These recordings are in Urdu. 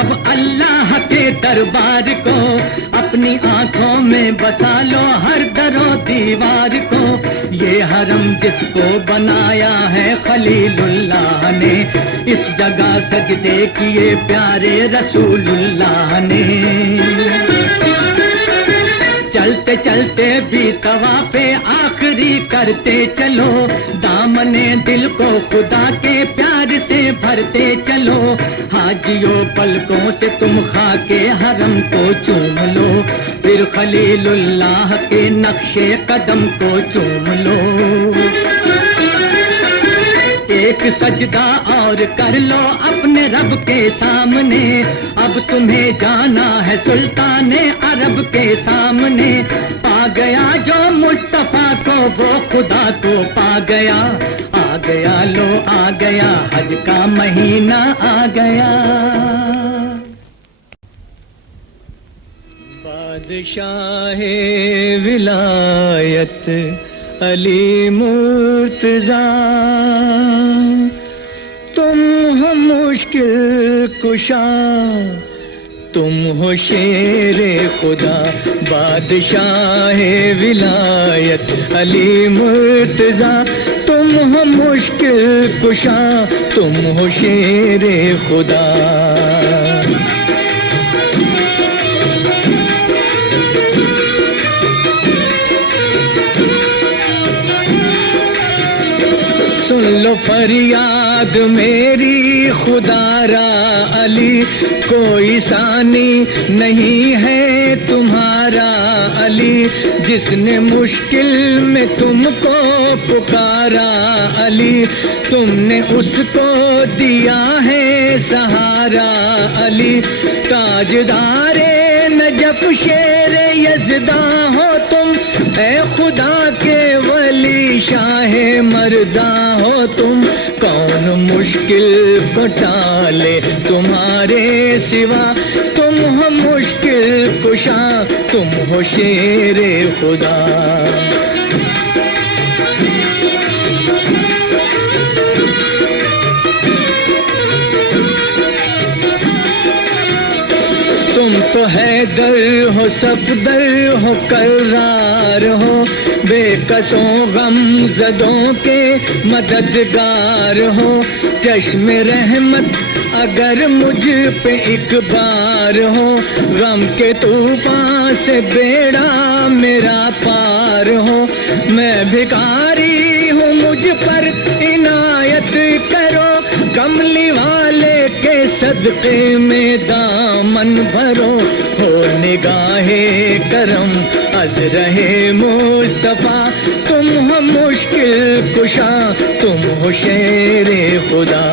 اب اللہ کے دربار کو، اپنی آنکھوں میں بسا لو ہر در و دیوار کو۔ یہ حرم جس کو بنایا ہے خلیل اللہ نے، اس جگہ سجدے کیے پیارے رسول اللہ نے۔ چلتے چلتے بھی طواف آخری کرتے چلو، دامن دل کو خدا کے پیار سے بھرتے چلو۔ حاجیوں پلکوں سے تم خاک حرم کو چوم لو، پھر خلیل اللہ کے نقش قدم کو چوم لو۔ ایک سجدہ اور کر لو اپنے رب کے سامنے، اب تمہیں جانا ہے سلطان عرب کے سامنے۔ پا گیا جو مصطفیٰ کو وہ خدا کو پا گیا، آ گیا لو آ گیا حج کا مہینہ آ گیا۔ بادشاہ ولایت علی مرتضیٰ، تم ہو مشکل کشا، تم ہو شیر خدا۔ بادشاہ ولایت علی مرتضیٰ، تم ہو مشکل کشا، تم ہو شیر خدا۔ سن لو فریاد میری خدا را علی، کوئی ثانی نہیں ہے تمہارا علی، جس نے مشکل میں تم کو پکارا علی، تم نے اس کو دیا ہے سہارا علی۔ تاجدار نجف شیر یزداں ہو تم، اے خدا کے ولی شاہ مرداں ہو تم، کون مشکل کو ٹالے تمہارے سوا، تم ہو مشکل کشا، تم ہو شیر خدا۔ تم تو حیدر ہو صفدر ہو کرار ہو، بے کسوں غم زدوں کے مددگار ہو، چشم رحمت اگر مجھ پہ ایک بار ہو، غم کے طوفان سے بیڑا میرا پار ہو، میں بھکاری ہوں مجھ پر عنایت کرو، کملی والے کے صدقے میں دامن بھرو، ہو نگاہ کرم از رہے مصطفیٰ، تم ہو مشکل کشا، تم ہو شیر خدا۔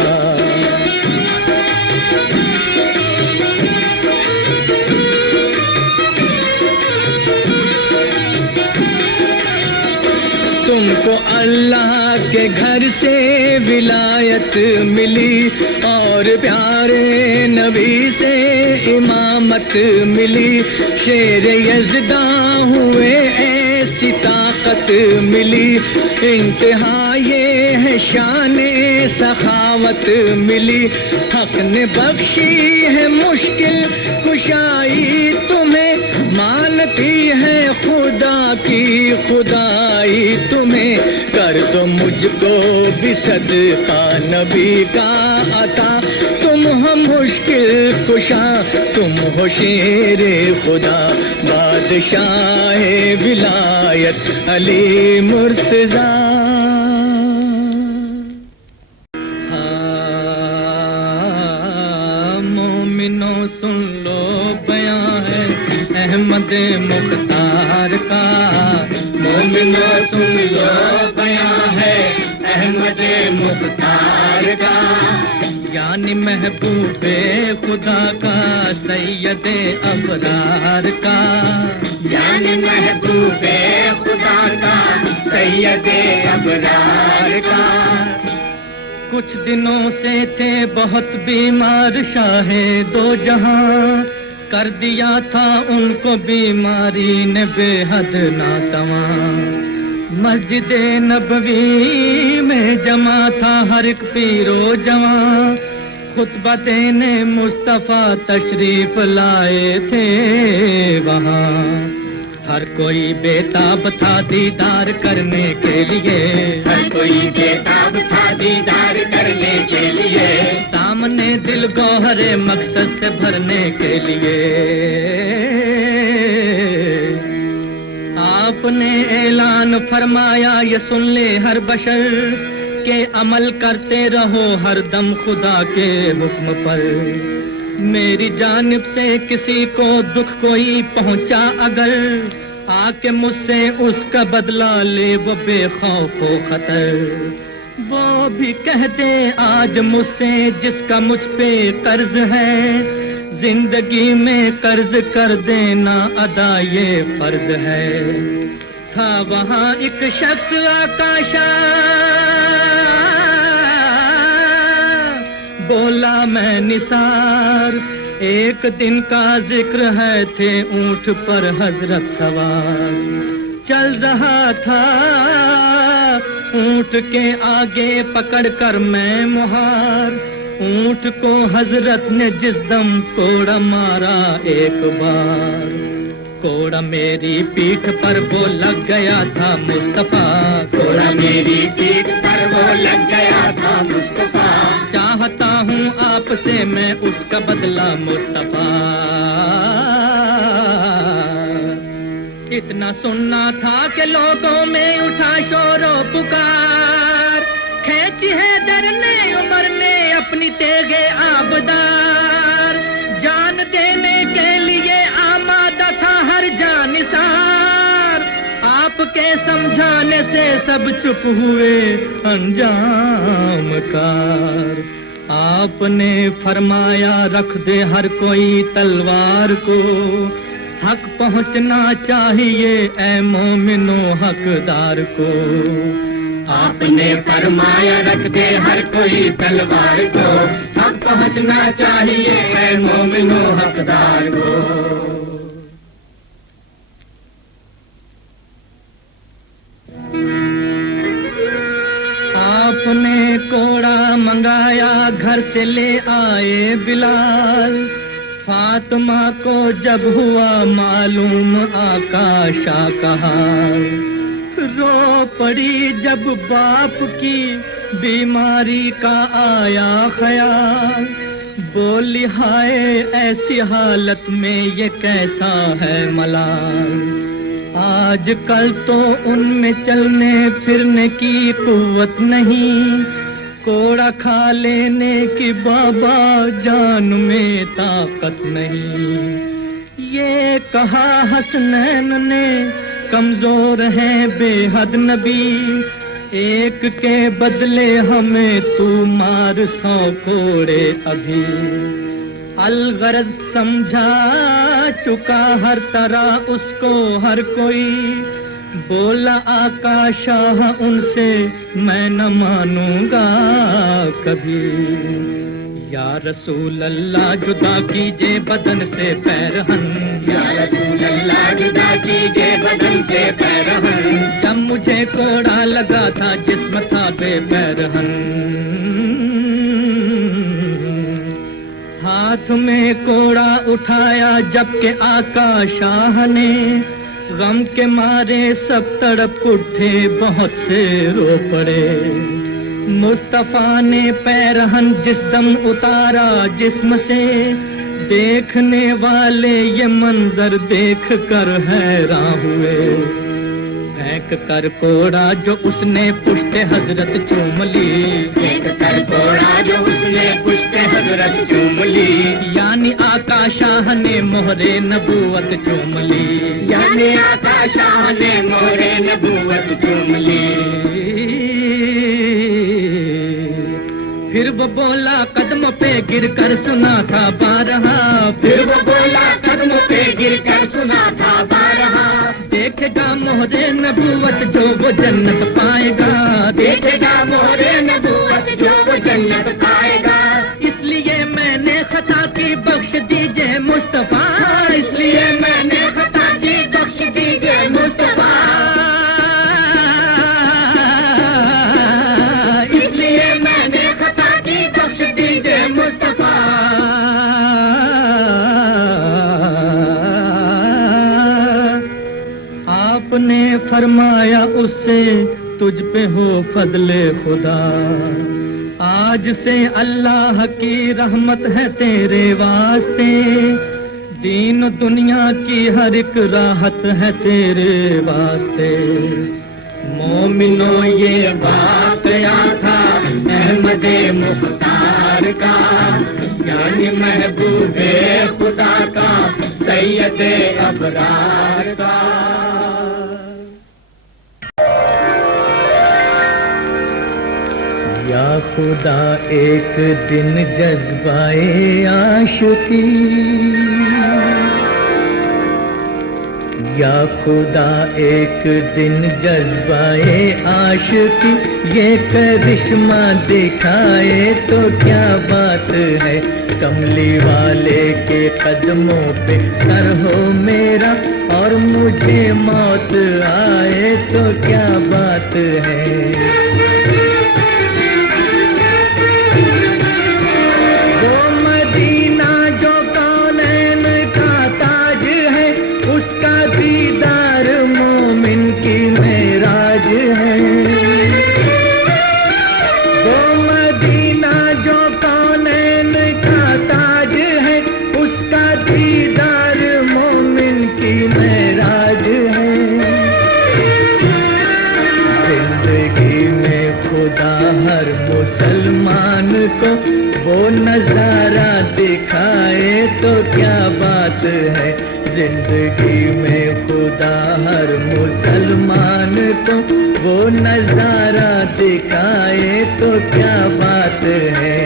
تم کو اللہ کے گھر سے ولایت ملی، اور پیارے نبی سے امامت ملی، شیر یزداں ہوئے ایسی طاقت ملی، انتہا یہ ہے شان سخاوت ملی، حق نے بخشی ہے مشکل کشائی تمہیں، مانتی ہے خدا کی خدائی تمہیں، کر دو مجھ کو بھی صدقہ نبی کا عطا، تم ہو مشکل کشا، تم ہو شیر خدا۔ بادشاہ ولایت علی مرتضیٰ، مومنوں سن لو بیان ہے احمد مختار کا، مومنوں سن لو بیان ہے احمد مختار کا، یعنی محبوب خدا کا سید ابرار کا، یعنی محبوب خدا کا سید ابرار کا۔ کچھ دنوں سے تھے بہت بیمار شاہ دو جہاں، کر دیا تھا ان کو بیماری نے بے حد ناتواں، مسجد نبوی میں جمع تھا ہر ایک پیر و جوان، خطبہ دینے مصطفیٰ تشریف لائے تھے وہاں، ہر کوئی بےتاب تھا دیدار کرنے کے لیے، ہر کوئی بےتاب تھا دیدار کرنے کے لیے، سامنے دل گوہر مقصد سے بھرنے کے لیے۔ آپ نے اعلان فرمایا یہ سن لے ہر بشر کہ عمل کرتے رہو ہر دم خدا کے حکم پر، میری جانب سے کسی کو دکھ کوئی پہنچا اگر، آ کے مجھ سے اس کا بدلہ لے وہ بے خوف و خطر، وہ بھی کہہ دے آج مجھ سے جس کا مجھ پہ قرض ہے، زندگی میں قرض کر دینا ادا یہ فرض ہے۔ تھا وہاں ایک شخص آکاشا، بولا میں نثار، ایک دن کا ذکر ہے تھے اونٹ پر حضرت سوار، چل رہا تھا اونٹ کے آگے پکڑ کر میں مہار، اونٹ کو حضرت نے جس دم کوڑا مارا ایک بار، کوڑا میری پیٹھ پر وہ لگ گیا تھا مصطفیٰ، کوڑا میری پیٹھ پر وہ لگ گیا تھا مصطفیٰ، چاہتا ہوں آپ سے میں اس کا بدلہ مصطفیٰ۔ اتنا سننا تھا کہ لوگوں میں اٹھا شور و پکار، کھینچی ہے در نے عمر نے اپنی تیغے آبدار، جان دینے کے لیے آمادہ تھا ہر جانثار، آپ کے سمجھانے سے سب چپ ہوئے انجام کار، آپ نے فرمایا رکھ دے ہر کوئی تلوار کو، حق پہنچنا چاہیے اے مومنو حقدار کو، آپ نے فرمایا رکھ دے ہر کوئی تلوار کو، حق پہنچنا چاہیے اے مومنو حقدار کو۔ آپ نے کوڑا منگایا گھر سے لے آئے بلال، فاطمہ کو جب ہوا معلوم آکاشا کا حال، رو پڑی جب باپ کی بیماری کا آیا خیال، بولی ہائے ایسی حالت میں یہ کیسا ہے ملال، آج کل تو ان میں چلنے پھرنے کی قوت نہیں، کوڑا کھا لینے کی بابا جان میں طاقت نہیں، یہ کہا حسنین نے کمزور ہیں بے حد نبی، ایک کے بدلے ہمیں تو مار 100 کوڑے ابھی، الغرض سمجھا چکا ہر طرح اس کو ہر کوئی، بولا آقا شاہ ان سے میں نہ مانوں گا کبھی، یا رسول اللہ جدا کیجے بدن سے پیرہن، یا رسول اللہ جدا کیجے بدن سے پیرہن، جب مجھے کوڑا لگا تھا جسم تھا بے پیرہن، ہاتھ میں کوڑا اٹھایا جبکہ آقا شاہ نے، غم کے مارے سب تڑپ اٹھے بہت سے رو پڑے، مصطفیٰ نے پیرہن جس دم اتارا جسم سے، دیکھنے والے یہ منظر دیکھ کر حیران ہوئے، پھینک کر کوڑا جو اس نے پشت حضرت چوم لی، پھینک کر کوڑا جو اس نے پشت حضرت چوم لی، یعنی آقا شاہ نے مہر نبوت چوم لی، یعنی آقا شاہ نے مہر نبوت چوم لی۔ پھر وہ بولا قدموں پہ گر کر سنا تھا بارہا، پھر وہ بولا قدموں پہ گر کر سنا تھا بارہا، دیکھے گا مہر نبوت جو وہ جنت پائے گا، دیکھے گا مہر نبوت جو وہ جنت پائے گا، اس لیے میں نے خطا کی بخش دیجئے مصطفیٰ، اس لیے میں نے خطا کی بخش دیجئے مصطفیٰ، اس لیے میں نے خطا کی بخش دیجئے مصطفیٰ۔ آپ نے فرمایا اس سے تجھ پہ ہو فضل خدا، آج سے اللہ کی رحمت ہے تیرے واسطے، دین و دنیا کی ہر ایک راحت ہے تیرے واسطے۔ مومنوں یہ واقعہ تھا احمد مختار کا، یعنی محبوب خدا کا، سید ابرار کا۔ یا خدا ایک دن جذبۂ عاشقی، یا خدا ایک دن جذبۂ عاشقی، یہ کرشمہ دکھائے تو کیا بات ہے، کملی والے کے قدموں پہ سر ہو میرا، اور مجھے موت آئے تو کیا بات ہے۔ مسلمان کو وہ نظارہ دکھائے تو کیا بات ہے، زندگی میں خدا ہر مسلمان کو وہ نظارہ دکھائے تو کیا بات ہے۔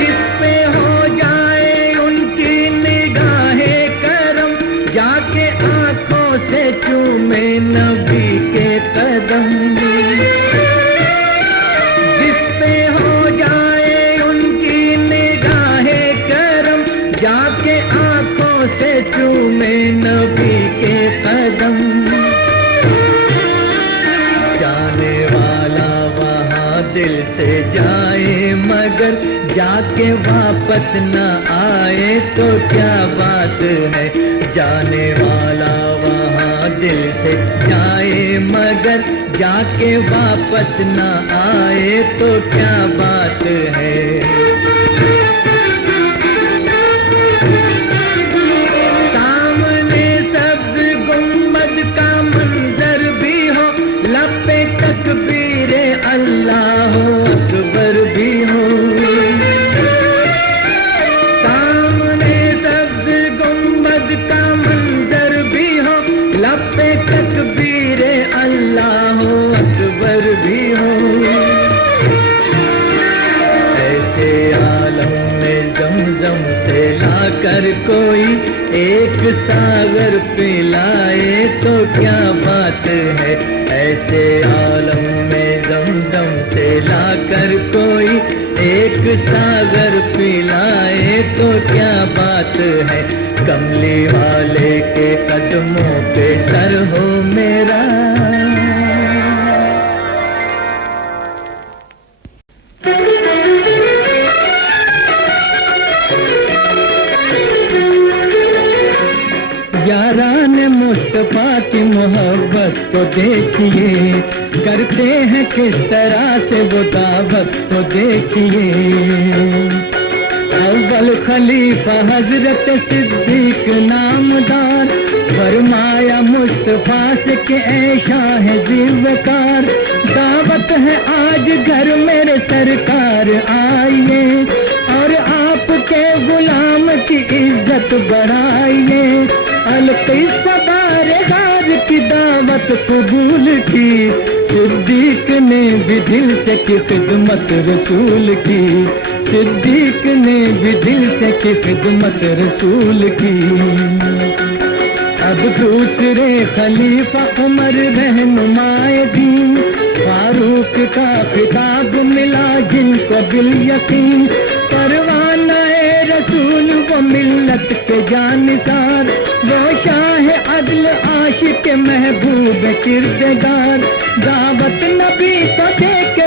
جس پہ ہو جائے ان کی نگاہ کرم، جا کے آنکھوں سے چومے نبی کے قدم، جس پہ ہو جائے ان کی نگاہ کرم، جا کے آنکھوں سے چومے نبی کے قدم۔ جانے والا وہاں دل سے جائے مگر جا کے واپس نہ آئے تو کیا بات ہے، جانے والا وہاں دل سے جائے مگر جا کے واپس نہ آئے تو کیا بات ہے۔ سامنے سبز گنبد کا منظر بھی ہو، لب پہ تکبیر اللہ اکبر بھی ہو، سامنے سبز گنبد کا منظر بھی ہو، لب پہ تکبیر اللہ اکبر بھی ہو۔ ایسے عالم میں زمزم سے لا کر کوئی ایک ساغر پلائے تو کیا بات ہے، ایسے عالم میں زمزم سے لا کر کوئی ایک ساغر پلائے تو کیا بات ہے، کملی والے کے قدموں پہ سر ہو میرا۔ یاران مصطفیٰ کی محبت کو دیکھیے، کرتے ہیں کس طرح سے وہ دعوت کو دیکھیے۔ اول خلیفہ حضرت صدیق نامدار، فرمایا مصطفیٰ سے کہ اے شاہ ذوالوقار، دعوت ہے آج گھر میرے سرکار آئیے، اور آپ کے غلام کی عزت بڑھائیے۔ القصہ بارگار کی دعوت قبول کی، صدیق نے بھی دل سے کی خدمت رسول کی، صدیق نے بھی دل سے کی خدمت رسول کی۔ اب دوسرے خلیفہ عمر رہنمائے دین، فاروق کا خطاب ملا جن کو بالیقین، پروانہ رسول وہ ملت کے جانثار، وہ شاہ عدل عاشق محبوب کردگار، دعوت نبی کو دے کے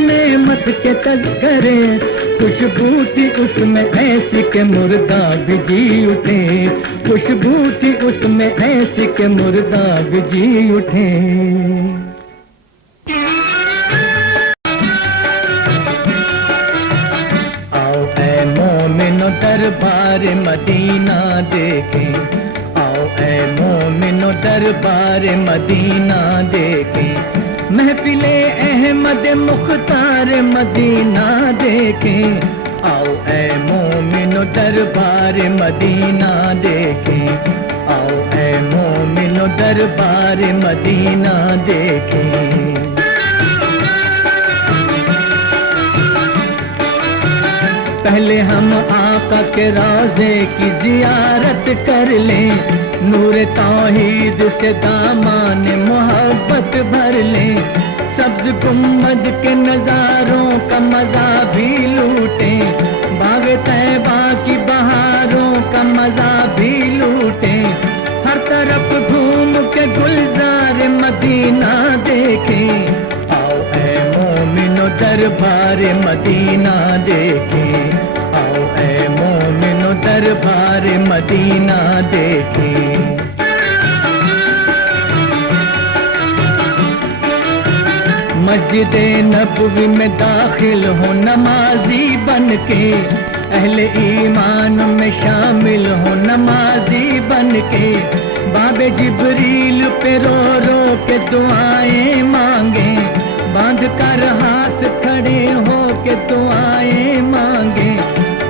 نعمت کے تذکرے خوشبو تھی اس میں ایسی کہ مردہ بھی جی اٹھے خوشبو تھی اس میں ایسی کہ مردہ بھی جی اٹھے آؤ اے مومنو دربار مدینہ دیکھیں آؤ اے مومنو دربار مدینہ دیکھیں محفل احمد مختار مدینہ دیکھیں آؤ اے مومنو دربار مدینہ دیکھیں آؤ اے مومنو دربار مدینہ دیکھیں پہلے ہم آقا کے روضے کی زیارت کر لیں نور توحید سے دامان محبت بھر لیں سبز گنبد کے نظاروں کا مزہ بھی لوٹیں باغ طیبہ کی بہاروں کا مزہ بھی لوٹیں ہر طرف گھوم کے گلزار مدینہ دیکھیں آؤ اے مومنو دربار مدینہ دیکھیں آؤ اے مومنو دربار مدینہ دیکھیں مسجد نبوی میں داخل ہو نمازی بن کے اہل ایمان میں شامل ہو نمازی بن کے باب جبریل پہ رو رو کے دعائیں مانگیں باندھ کر ہاتھ کھڑے ہو کے دعائیں مانگیں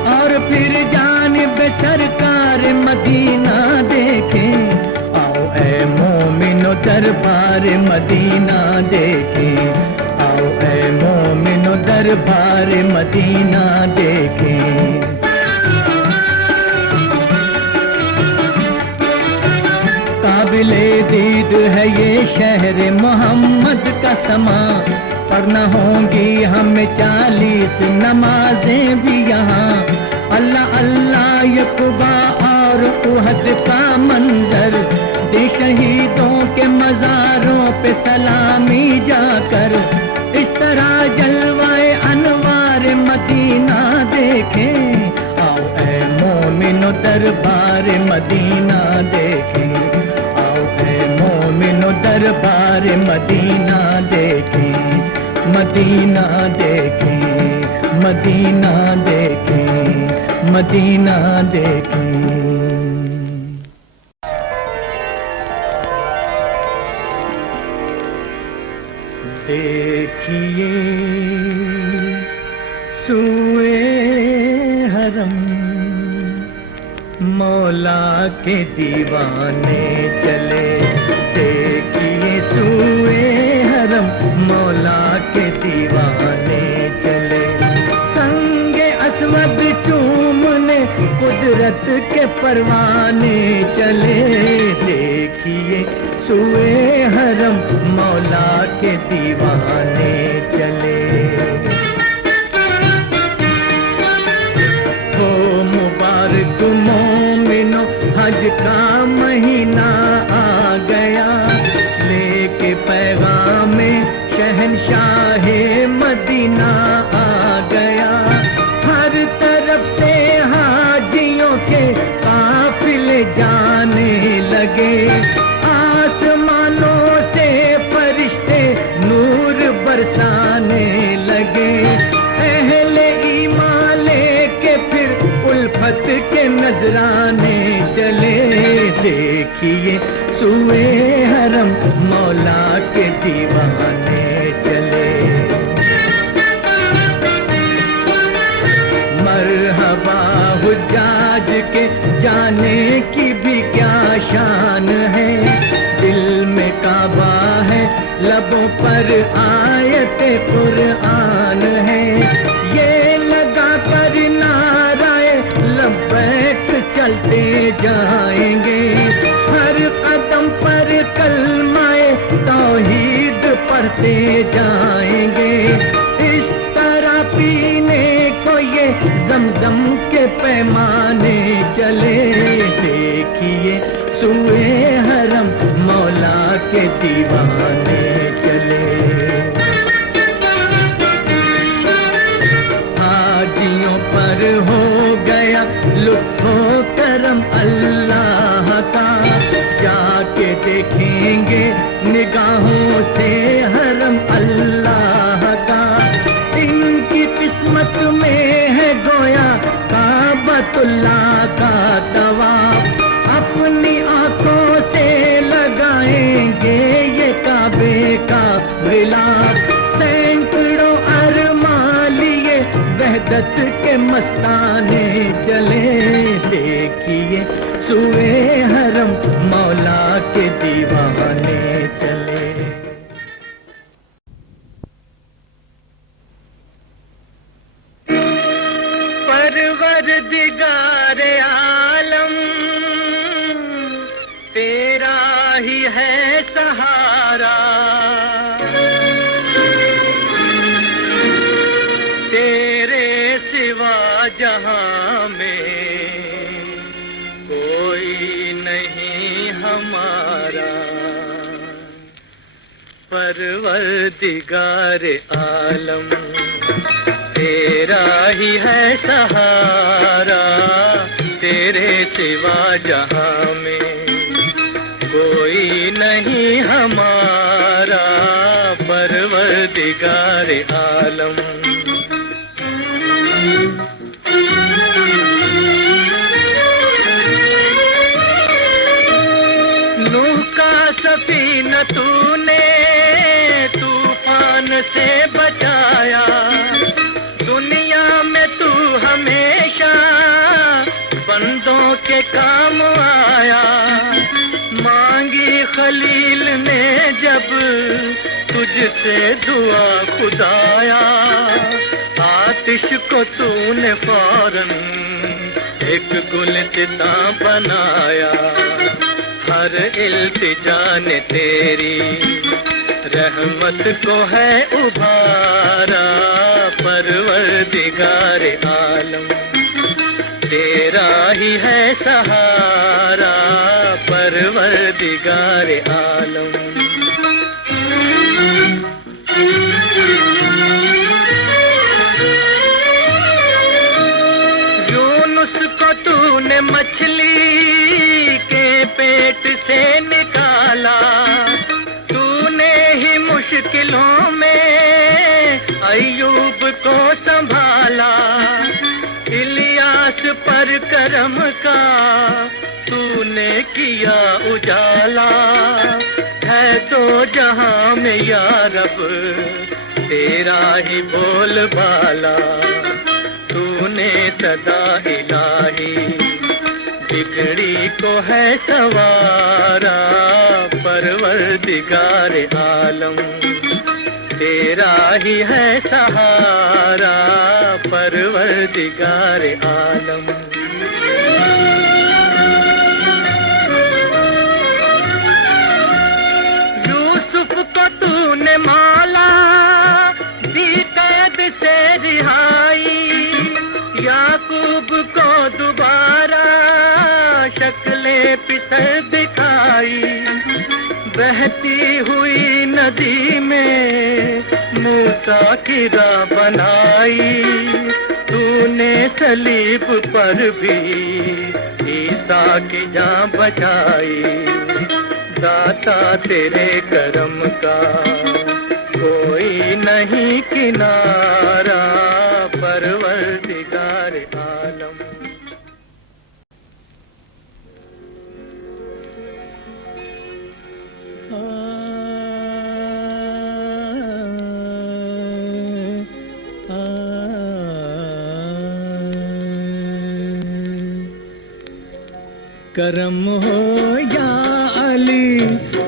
اور پھر جانب سرکار مدینہ دیکھیں آؤ اے مومنو دربار مدینہ دیکھیں آؤ اے مومنو دربار مدینہ دیکھیں قابل دید ہے یہ شہر محمد کا سما پر نہ ہوں گی ہمیں 40 نمازیں بھی یہاں اللہ اللہ یہ قبا اور احد کا منظر دے شہیدوں کے مزاروں پہ سلامی جا کر اس طرح جلوائے انوار مدینہ دیکھیں آؤ اے مومنو دربار مدینہ دیکھیں آؤ اے مومنو دربار مدینہ دیکھیں مدینہ دیکھیں مدینہ دیکھیں مدینہ دیکھیں دیکھیے سوئے حرم مولا کے دیوانے چلے دیکھیے سوئے حرم مولا کے دیوانے چلے سنگ اسود چومنے قدرت کے پروانے چلے دیکھیے سوئے حرم مولا کے دیوانے چلے ہو مبارک مومنو حج کا مہینہ آ گیا لے کے پیغام شہنشاہ مدینہ آ گیا ہر طرف سے حاجیوں کے قافلے جانے لگے آسمانوں سے فرشتے نور برسانے لگے اہل ایمان لے کے پھر الفت کے نذرانے چلے دیکھیے سوئے حرم مولا کے دیوانے چلے مرحبا حجاج کے جانے کی بھی کیا شان ہے دل میں کعبہ ہے لبوں پر آیت قرآن ہے یہ لگا کر نعرہ لبیک چلتے جائیں گے ہر قدم پر کلمہ توحید پڑھتے جائیں گے اس طرح پینے کو یہ زمزم کے پیمانے چلے دیکھیے سوئے حرم مولا کے دیوانے چلے غلاف سینکڑوں ارمان لیے وحدت کے مستانے چلے دیکھیے سوئے حرم مولا کے دیوانے چلے پروردگار عالم تیرا ہی ہے سہارا تیرے سوا جہاں میں کوئی نہیں ہمارا پروردگار عالم تیرا ہی ہے سہارا تیرے سوا جہاں میں کوئی نہیں ہمارا پروردگار عالم نوح کا سفینہ تو نے طوفان سے بچایا دنیا میں تو ہمیشہ بندوں کے کام آیا مانگی خلیل نے جب تجھ سے دعا خدایا آتش کو تو نے فوراً ایک گلستاں بنایا ہر التجا نے تیری رحمت کو ہے ابھارا پروردگار عالم تیرا ہی ہے سہارا پروردگار عالم یونس کو تو نے مچھلی کے پیٹ سے نکالا تو نے ہی مشکلوں میں ایوب کو سنبھالا الیاس پر کرم کا تو نے کیا اجالا ہے تو جہاں میں یا رب تیرا ہی بول بالا تو نے صدا الہی بگڑی کو ہے سوارا پروردگار عالم تیرا ہی ہے سہارا پروردگار عالم یوسف کو تو نے مالا دی قید سے رہائی یعقوب کو دوبارہ شکل پسر دکھائی بہتی ہوئی ندی میں موسیٰ کی راہ بنائی تو نے صلیب پر بھی عیسیٰ کی جان بچائی داتا تیرے کرم کا کوئی نہیں کنارہ پروردگار عالم کرم ہو یا علی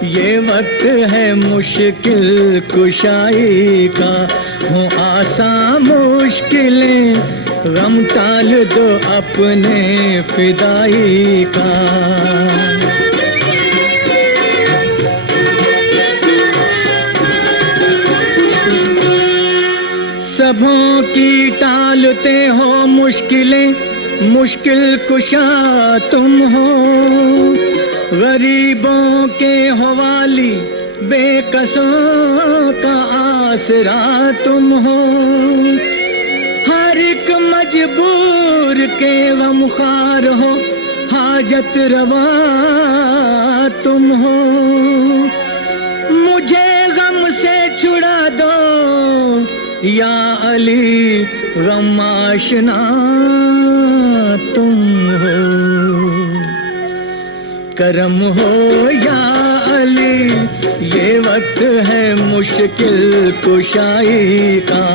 یہ وقت ہے مشکل کشائی کا ہوں آسان مشکلیں غم ٹال دو اپنے فدائی کا سبوں کی ٹالتے ہو مشکلیں مشکل کشا تم ہو غریبوں کے حوالی بے قصوں کا آسرا تم ہو ہر ایک مجبور کے غمخوار ہو حاجت روا تم ہو مجھے غم سے چھڑا دو یا علی غم آشنا تم ہو کرم ہو یا علی علی یہ وقت ہے مشکل کشائی کا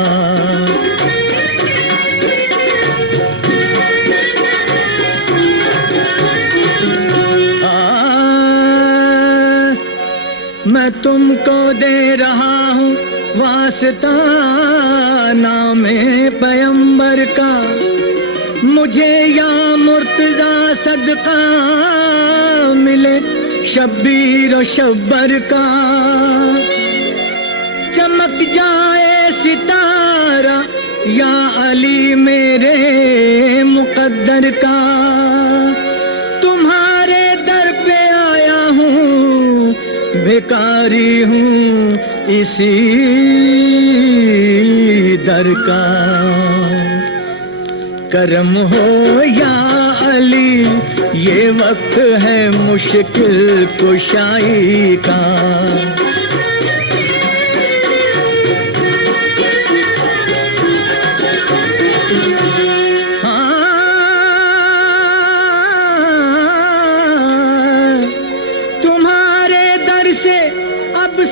میں تم کو دے رہا ہوں واسطہ نام پیغمبر کا مجھے یا مرتضی صدقہ ملے شبیر و شبر کا چمک جائے ستارہ یا علی میرے مقدر کا تمہارے در پہ آیا ہوں بھکاری ہوں اسی در کا کرم ہو یا علی یہ وقت ہے مشکل کشائی کا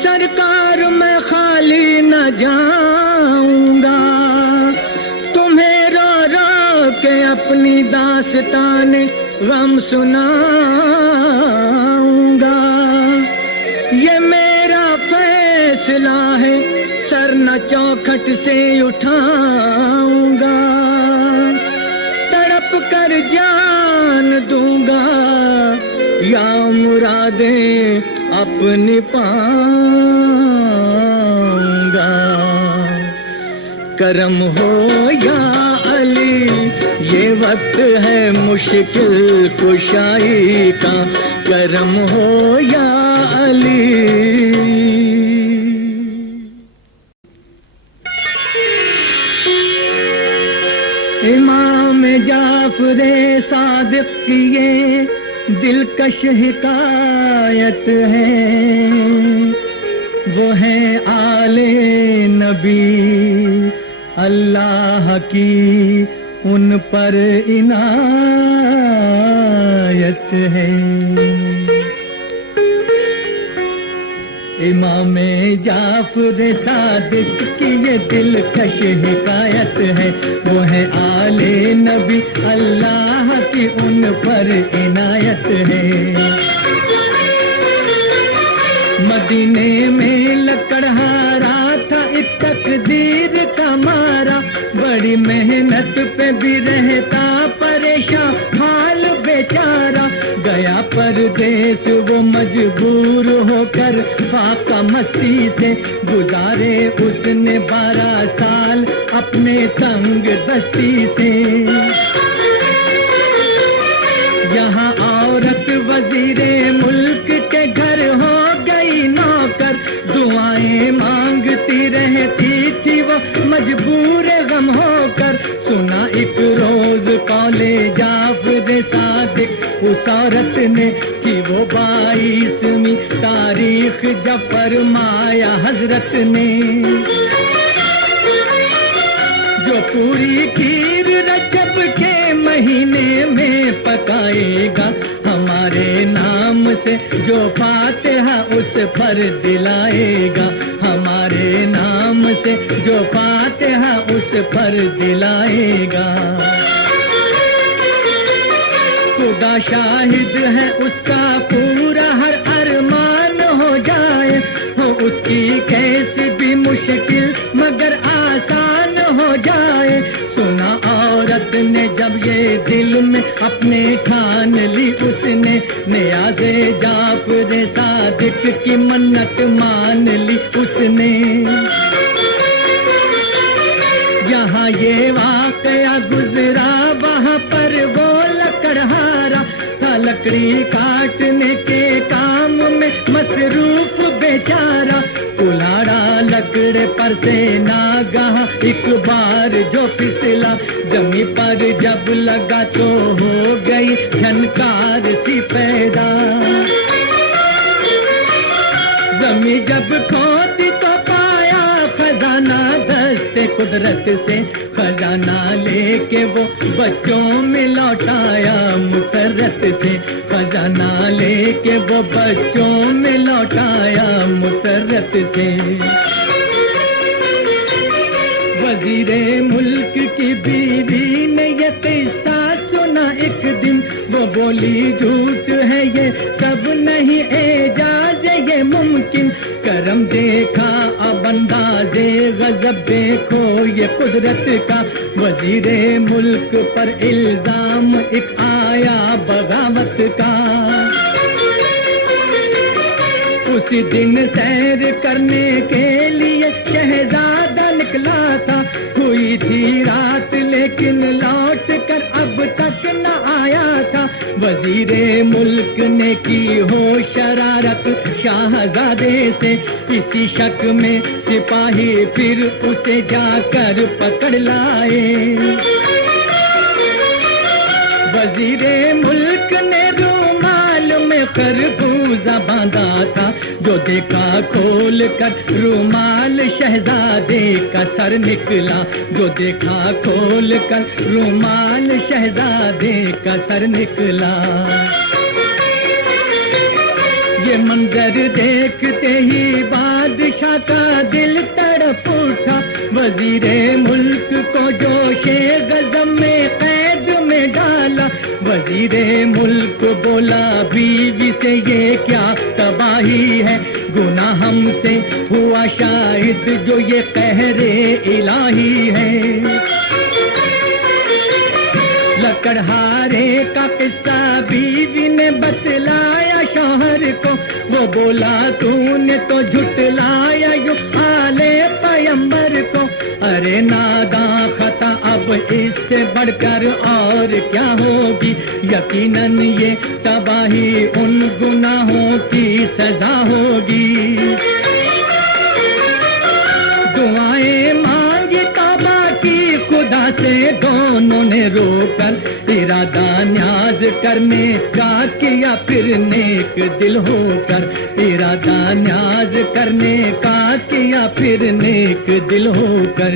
سرکار میں خالی نہ جاؤں گا تمہیں رو رو کے اپنی داستان غم سناؤں گا یہ میرا فیصلہ ہے سر نہ چوکھٹ سے اٹھاؤں گا تڑپ کر جان دوں گا یا مرادیں اپنی پاؤں گا کرم ہو یا علی یہ وقت ہے مشکل کشائی کا کرم ہو یا علی امام جعفر صادق کی یہ دلکش حکایت ہے وہ ہے آل نبی اللہ کی ان پر عنایت ہے امام جعفر صادق کی یہ دلکش حکایت ہے وہ ہے آل نبی اللہ کی ان پر عنایت ہے مدینے میں لکڑہارا تھا اس تقدیر کا مارا بڑی محنت پہ بھی رہتا پریشان حال بیچارہ گیا پردیس وہ مجبور ہو کر فاقہ مستی سے گزارے اس نے 12 سال اپنے تنگ دستی سے یہاں عورت وزیر ملک کے گھر ہو گئی نوکر دعائیں مانگتی رہتی تھی وہ مجبور غم ہو کر سنا ایک روز قول جعفر صادق اس عورت نے کہ وہ 22ویں تاریخ جب فرمایا حضرت نے جو پوری کھیر رجب کے مہینے میں پکائے گا ہمارے نام سے جو فاتحہ اس پر دلائے گا ہمارے نام سے جو فاتحہ اس پر دلائے گا خدا شاہد ہے اس کا پورا ہر ارمان ہو جائے ہو اس کی کیسی بھی مشکل مگر آسان ہو جائے سنا عورت نے جب یہ دل میں اپنے ٹھان لی اس نے نیاز جعفر صادق کی منت مان لی اس نے یہاں یہ واقعہ گزرا وہاں پر وہ لکڑہارا تھا لکڑی کاٹنے کے کام میں مصروف بیچارہ کلاڑا لکڑے پر سے ناگاہ ایک بار جو پھسلا زمین پر جب لگا تو ہو گئی جھنکار سی پیدا زمین جب کھودی تو پایا خزانہ دست قدرت سے خزانہ لے کے وہ بچوں میں لوٹایا مسرت سے خزانہ لے کے وہ بچوں میں لوٹایا مسرت سے وزیر ملک کی بیوی نے یہ قصہ سنا ایک دن وہ بولی جھوٹ ہے یہ سب نہیں اعجاز یہ ممکن کرم دیکھا اب اندازے غضب دیکھو یہ قدرت کا وزیر ملک پر الزام ایک آیا بغاوت کا اسی دن سیر کرنے کے لیے شہزادہ نکلا تھا ہوئی تھی رات لیکن لوٹ کر اب تک نہ آیا تھا وزیر ملک نے کی ہو شرارت شاہزادے سے اسی شک میں سپاہی پھر اسے جا کر پکڑ لائے وزیر ملک نے رومال میں خربوزہ باندھا تھا جو دیکھا کھول کر رومال شہزادے کا سر نکلا جو دیکھا کھول کر رومال شہزادے کا سر نکلا یہ منظر دیکھتے ہی بادشاہ کا دل تڑپ اٹھا وزیر ملک کو جوش غضب میں قید میں ڈالا وزیر ملک بولا بیوی سے یہ کیا تباہی ہے گناہ ہم سے ہوا شاید جو یہ قہر الہی ہے لکڑہارے کا قصہ بیوی نے بتلایا شوہر کو وہ بولا تو نے تو جھٹلایا یوں آلے پیمبر کو ارے ناداں خطا اب اس سے بڑھ کر اور کیا ہوگی یقیناً یہ تباہی ان گناہوں کی سزا ہوگی دعائیں مانگی توبہ کی خدا سے دونوں نے رو کر ارادہ نیاز کرنے کا کیا پھر نیک دل ہو کر ارادہ نیاز کرنے کا کیا پھر نیک دل ہو کر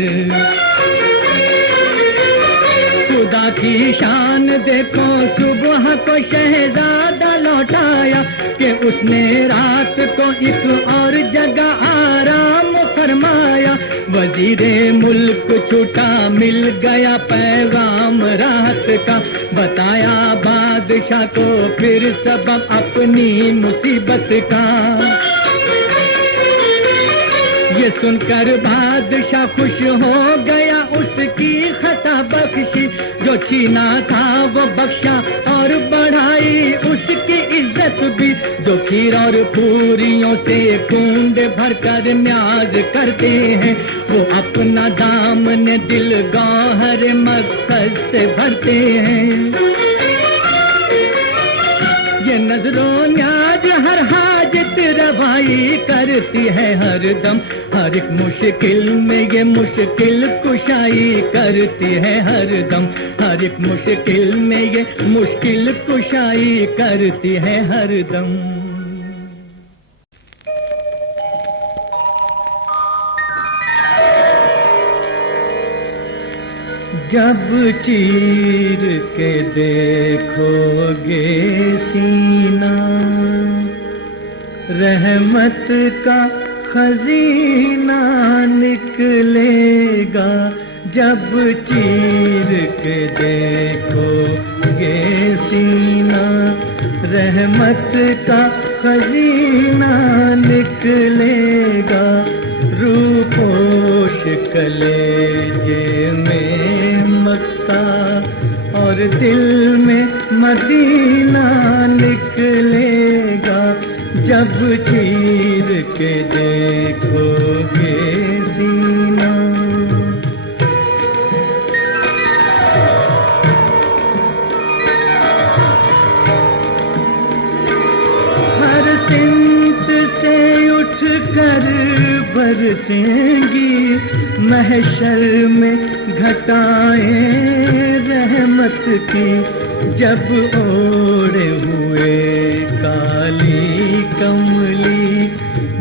خدا کی شان دیکھو صبح کو شہزادہ لوٹایا کہ اس نے رات کو ایک اور جگہ آرام فرمایا وزیر ملک چھوٹا مل گیا پیغام راحت کا بتایا بادشاہ کو پھر سبب اپنی مصیبت کا یہ سن کر بادشاہ خوش ہو گیا اس کی خطا بخشی جو چھینا تھا وہ بخشا اور بڑھائی اس کی عزت بھی جو کھیر اور پوریوں سے کنڈ بھر کر نیاز کرتے ہیں وہ اپنا دامن دل گوہر مقصد سے بھرتے ہیں یہ نظر و نیاز ہر حاجت روائی کرتی ہے ہر دم ہر ایک مشکل میں یہ مشکل کشائی کرتی ہے ہر دم ہر ایک مشکل میں یہ مشکل کشائی کرتی ہے ہر دم جب چیر کے دیکھو گے سینہ رحمت کا خزینہ نکلے گا جب چیر کے دیکھو گے سینہ رحمت کا خزینہ نکلے گا روح پوش کلیجے میں مکہ اور دل میں مدینہ نکلے گا جب چیر کے دیکھو گے سینہ ہر سمت سے اٹھ کر برسیں گی محشر میں گھٹائیں رحمت کی جب اوڑے ہوئے کالی کملی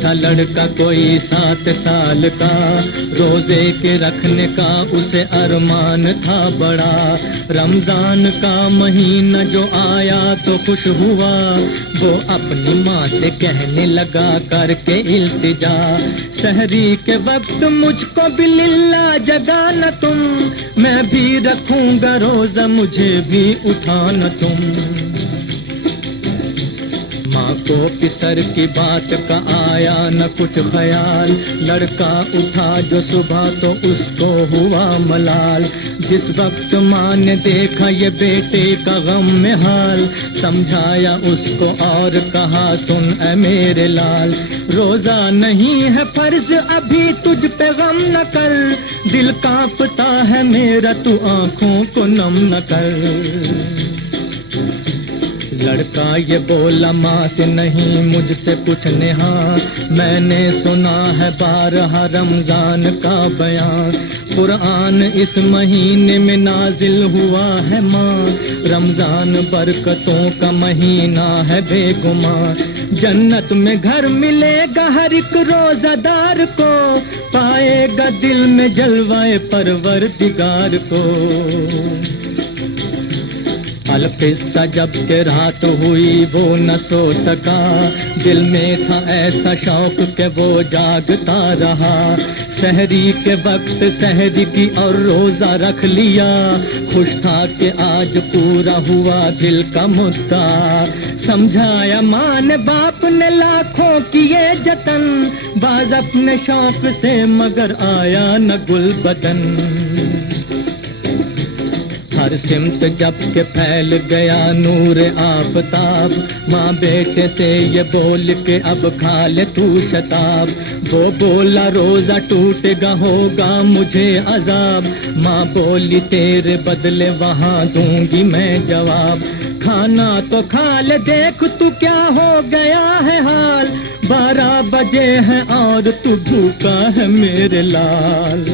تھا لڑکا کوئی 7 سال کا، روزے کے رکھنے کا اسے ارمان تھا بڑا، رمضان کا مہینہ جو آیا تو خوش ہوا، وہ اپنی ماں سے کہنے لگا کر کے التجا، سحری کے وقت مجھ کو بھی للہ جگانا تم، میں بھی رکھوں گا روزہ مجھے بھی اٹھانا تم۔ ماں کو پسر کی بات کا آیا نہ کچھ خیال، لڑکا اٹھا جو صبح تو اس کو ہوا ملال، جس وقت ماں نے دیکھا یہ بیٹے کا غم میں حال، سمجھایا اس کو اور کہا سن اے میرے لال، روزہ نہیں ہے فرض ابھی تجھ پہ غم نہ کر، دل کانپتا ہے میرا تو آنکھوں کو نم نہ کر۔ لڑکا یہ بولا ماں سے نہیں مجھ سے کچھ نہا، میں نے سنا ہے بارہا رمضان کا بیان، قرآن اس مہینے میں نازل ہوا ہے ماں، رمضان برکتوں کا مہینہ ہے بے گمان، جنت میں گھر ملے گا ہر ایک روزہ دار کو، پائے گا دل میں جلوائے پروردگار کو۔ القصہ جب کہ رات ہوئی وہ نہ سو سکا، دل میں تھا ایسا شوق کہ وہ جاگتا رہا، سحری کے وقت سحری کی اور روزہ رکھ لیا، خوش تھا کہ آج پورا ہوا دل کا مدعا، سمجھایا ماں نے باپ نے لاکھوں کیے جتن، باز اپنے شوق سے مگر آیا نہ گل بدن، ہر سمت جب کہ پھیل گیا نور آفتاب، ماں بیٹے سے یہ بول کے اب کھا لے تو شتاب، وہ بولا روزہ ٹوٹے گا ہوگا مجھے عذاب، ماں بولی تیرے بدلے وہاں دوں گی میں جواب، کھانا تو کھا لے دیکھ تو کیا ہو گیا ہے حال، 12 بجے ہیں اور تو بھوکا ہے میرے لال۔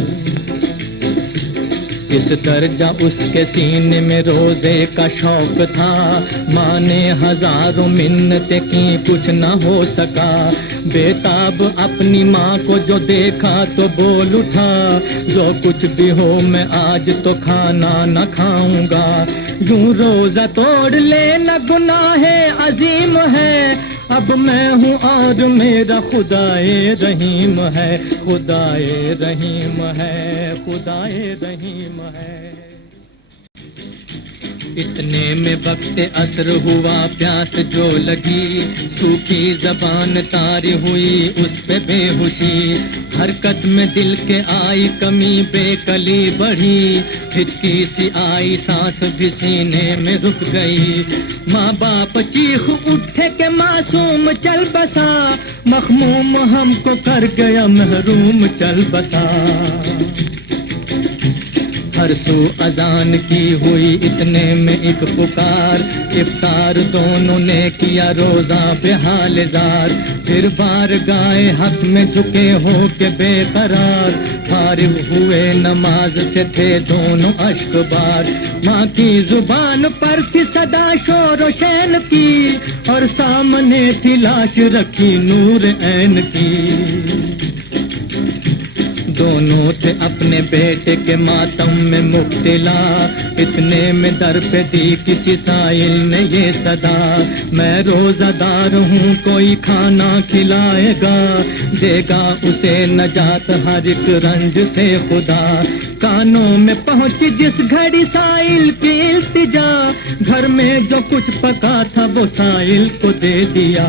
اس درجہ اس کے سینے میں روزے کا شوق تھا، ماں نے ہزاروں منتیں کی کچھ نہ ہو سکا، بےتاب اپنی ماں کو جو دیکھا تو بول اٹھا، جو کچھ بھی ہو میں آج تو کھانا نہ کھاؤں گا، یوں روزہ توڑ لینا گناہ عظیم ہے، اب میں ہوں اور میرا خدائے رحیم ہے، خدائے رحیم ہے، خدائے رحیم ہے۔ اتنے میں وقت عصر ہوا پیاس جو لگی، سوکھی زبان تاری ہوئی اس پہ بے ہوشی، حرکت میں دل کے آئی کمی بے کلی بڑھی، ہچکی سی آئی سانس بھی سینے میں رک گئی، ماں باپ چیخ اٹھے کہ معصوم چل بسا، مخموم ہم کو کر گیا محروم چل بسا، ہر سو اذان کی ہوئی اتنے میں ایک پکار، افطار دونوں نے کیا روزہ بے حال زار، پھر بار گائے حق میں جھکے ہو کے بے قرار، فارغ ہوئے نماز سے تھے دونوں اشک بار، ماں کی زبان پر تھی صدا شور و شین کی، اور سامنے تھی لاش رکھی نور عین کی، دونوں تھے اپنے بیٹے کے ماتم میں مبتلا، اتنے میں در پہ دی کسی سائل نے یہ صدا، میں روزہ دار ہوں کوئی کھانا کھلائے گا، دے گا اسے نجات ہر ایک رنج سے خدا، کانوں میں پہنچی جس گھڑی سائل کی التجا، گھر میں جو کچھ پکا تھا وہ سائل کو دے دیا،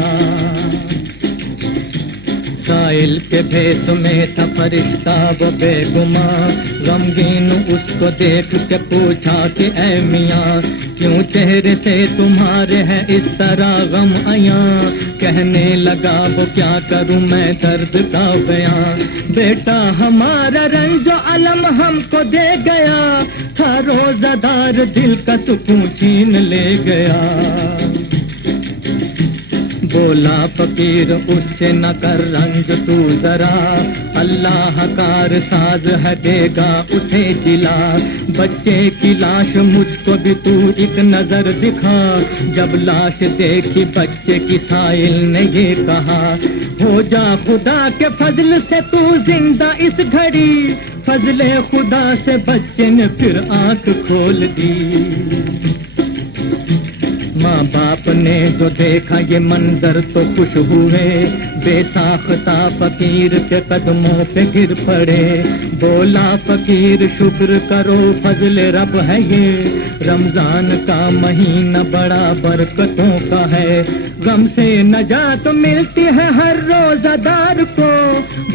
سائل کے بھیس میں تھا فرشتہ وہ بے گماں، غمگین اس کو دیکھ کے پوچھا کہ اے میاں، کیوں چہرے سے تمہارے ہے اس طرح غم عیاں، کہنے لگا وہ کیا کروں میں درد کا بیان، بیٹا ہمارا رنج و علم ہم کو دے گیا، تھا روزہ دار دل کا سکون چھین لے گیا، بولا فقیر اس سے نہ کر رنج تو ذرا، اللہ کار ساز ہے دے گا اسے جلا، بچے کی لاش مجھ کو بھی تو ایک نظر دکھا، جب لاش دیکھی بچے کی سائل نے یہ کہا، ہو جا خدا کے فضل سے تو زندہ اس گھڑی، فضل خدا سے بچے نے پھر آنکھ کھول دی۔ ماں باپ نے جو دیکھا یہ منظر تو خوش ہوئے، بے ساختہ فقیر کے قدموں پہ گر پڑے، بولا فقیر شکر کرو فضل رب ہے یہ، رمضان کا مہینہ بڑا برکتوں کا ہے، غم سے نجات ملتی ہے ہر روزہ دار کو،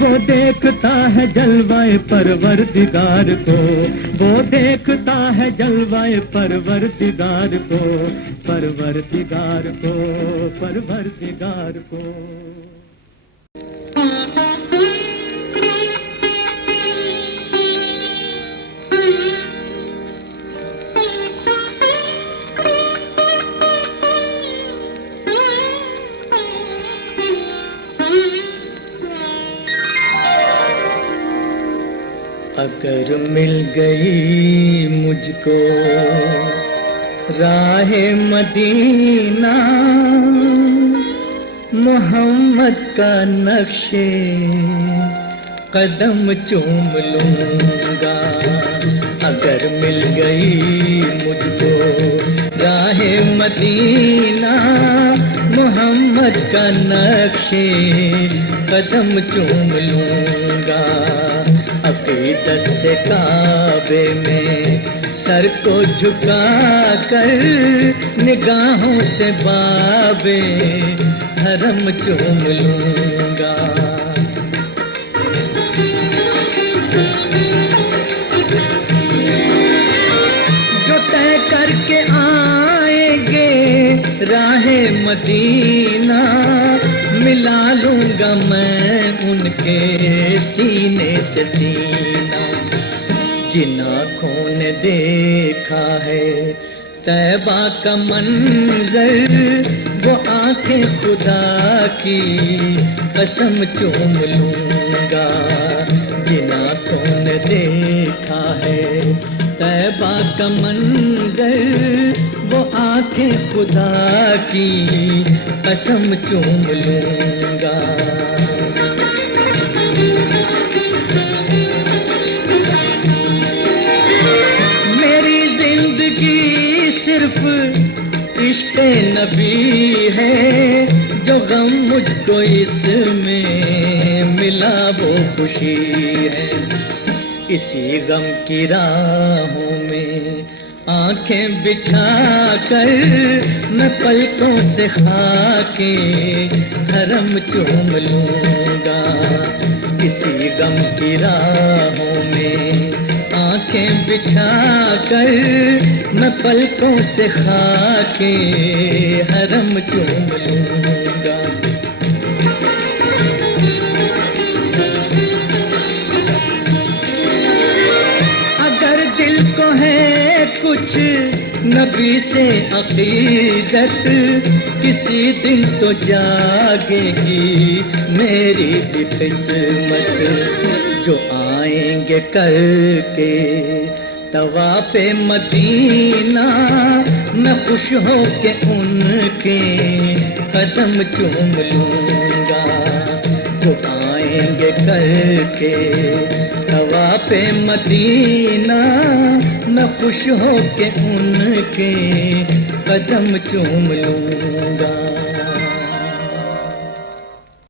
وہ دیکھتا ہے جلوہ پروردگار کو، وہ دیکھتا ہے جلوہ پروردگار کو، پروردگار کو، پروردگار کو۔ اگر مل گئی مجھ کو راہ مدینہ، محمد کا نقش قدم چوم لوں گا، اگر مل گئی مجھ کو راہ مدینہ، محمد کا نقش قدم چوم لوں گا، عقیدت سے کعبے میں سر کو جھکا کر نگاہوں سے باب حرم چوم لوں گا۔ جو طے کر کے آئیں گے راہ مدینہ، ملا لوں گا میں ان کے سینے سے سینہ، جن آنکھوں نے دیکھا ہے طیبہ کا منظر، وہ آنکھیں خدا کی قسم چوم لوں گا، جن آنکھوں نے دیکھا ہے طیبہ کا منظر، وہ آنکھیں خدا کی قسم چوم لوں گا۔ صرف عشق نبی ہے، جو غم مجھ کو اس میں ملا وہ خوشی ہے، اسی غم کی راہوں میں آنکھیں بچھا کر میں پلکوں سے خاک حرم چوم لوں گا، اسی غم کی راہوں میں آنکھیں بچھا کر میں پلکوں سے خاک حرم چوم لوں گا۔ اگر دل کو ہے کچھ نبی سے عقیدت، کسی دن تو جاگے گی میری بھی قسمت، جو آئیں گے کر کے طواف مدینہ، میں خوش ہو کے ان کے قدم چوم لوں گا، جو آئیں گے کر کے طواف مدینہ، میں خوش ہو کے ان کے قدم چوم لوں گا۔